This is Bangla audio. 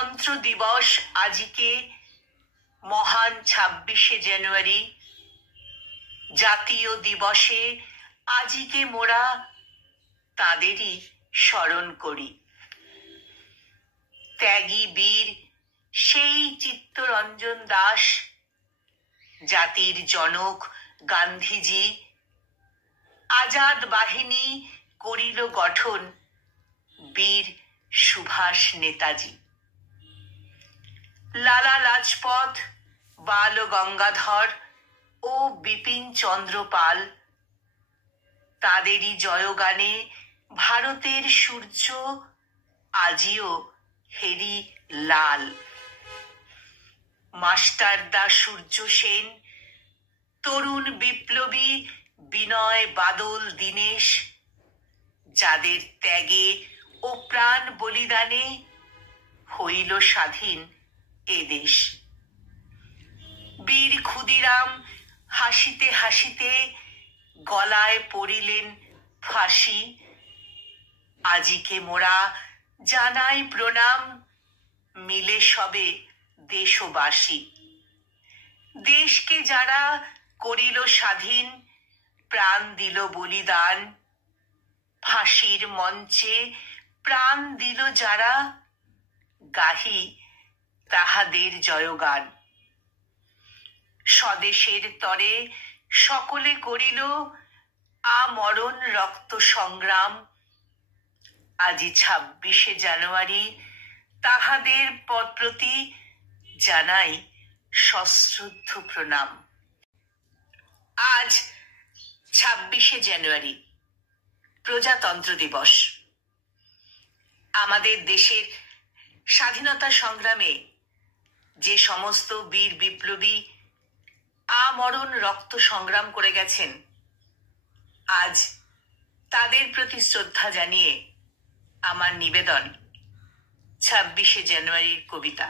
প্রজাতন্ত্র দিবস আজিকে মহান ২৬শে জানুয়ারি জাতীয় দিবসে আজিকে মোরা তাঁদেরই স্মরণ করি। ত্যাগী বীর সেই চিত্তরঞ্জন দাস, জাতির জনক গান্ধীজি, আজাদ বাহিনী করিল গঠন বীর সুভাষ নেতাজি। লালা লাজপত, বাল গঙ্গাধর ও বিপিন চন্দ্র পাল, তাঁদেরই জয়গানে ভারতের সূর্য আজিও হেরি লাল। মাস্টারদা সূর্য সেন, তরুণ বিপ্লবী বিনয় বাদল দীনেশ, যাদের ত্যাগে ও প্রাণ বলিদানে হইল স্বাধীন এদেশ। বীর ক্ষুদিরাম হাসিতে হাসিতে গলায় পড়িলেন ফাঁসি, আজিকে মোরা জানাই প্রণাম মিলে সবে দেশবাসী। দেশকে যারা করিল স্বাধীন, প্রাণ দিল বলিদান, ফাঁসির মঞ্চে প্রাণ দিল যারা, গাহি তাহাদের জয়গান। স্বদেশের তরে সকলে করিল আমরণ রক্ত সংগ্রাম, আজি ২৬শে জানুয়ারি তাহাদের প্রতি জানাই সশ্রদ্ধ প্রণাম। আজ ২৬শে জানুয়ারি প্রজাতন্ত্র দিবস। আমাদের দেশের স্বাধীনতা সংগ্রামে যে সমস্ত বীর বিপ্লবী আমরণ রক্ত সংগ্রাম করে গেছেন, আজ তাদের প্রতি শ্রদ্ধা জানিয়ে আমার নিবেদন ২৬শে জানুয়ারির কবিতা।